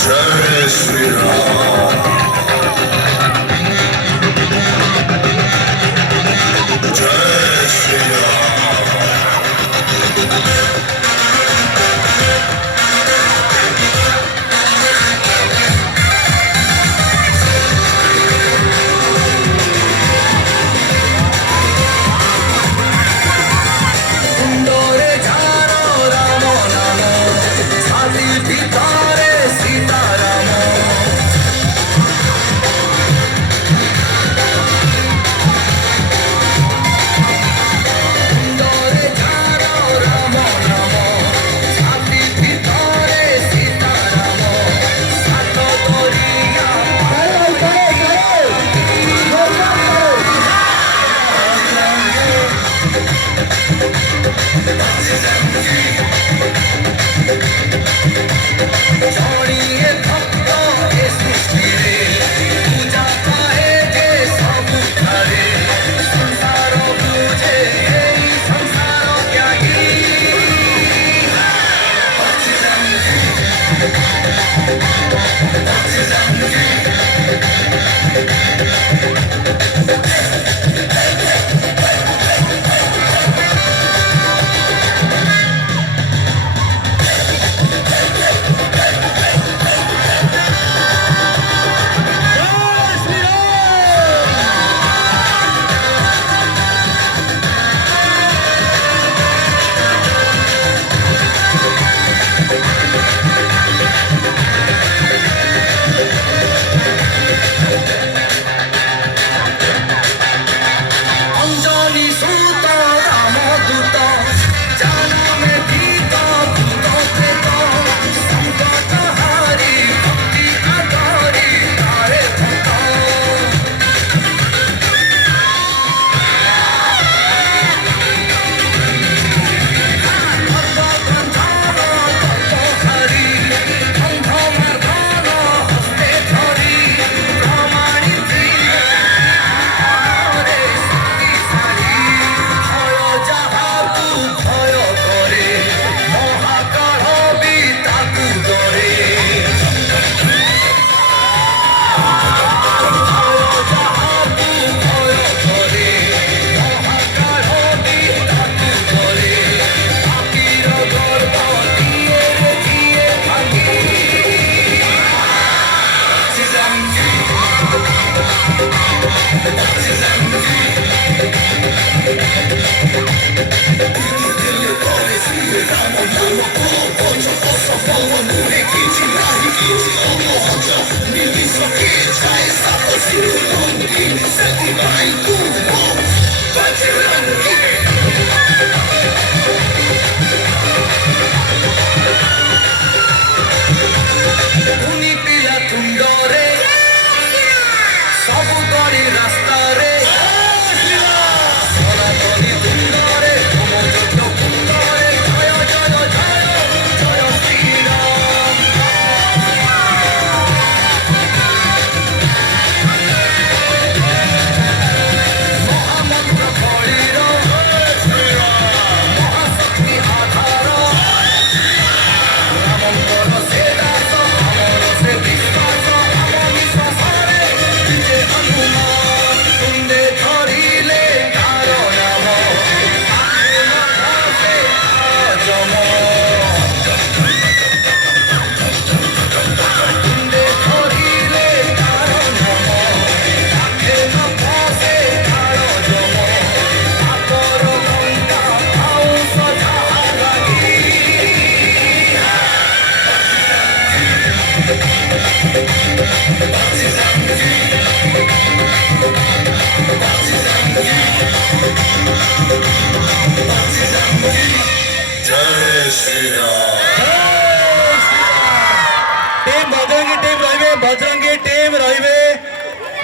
जय श्री राम। जय श्री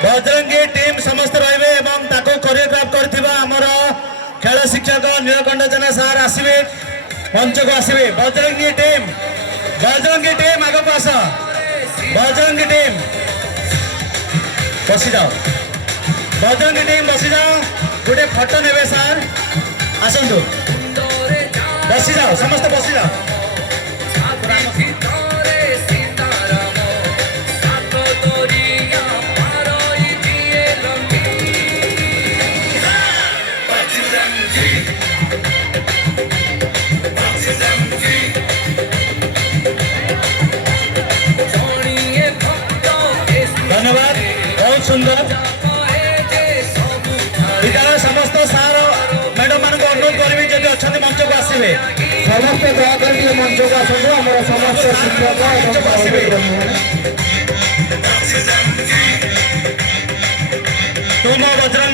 बजरंगी टीम समस्त रे कोरियोग्राफ कर खेल शिक्षक नीलकंठ जेना सार आसवे मंच को आसवे। बजरंगी टीम आग को आस। बजरंगी टीम बसी जाओ। बजरंगी टीम बसी जाओ। गोटे फोटो ने सार आसतु बसी जाओ। समस्त बसी जाओ। धन्यवाद बहुत सुंदर विद्यालय समस्त सार मैडम मान अनुरोध करी जब अच्छा मंच को आसवे ସମସ୍ତେ ଦୟାକରି ଟିକେ ମଞ୍ଚକୁ ଆସନ୍ତୁ ଆମର ସମସ୍ତ ଶିକ୍ଷକ ଏବଂ तुम बज्र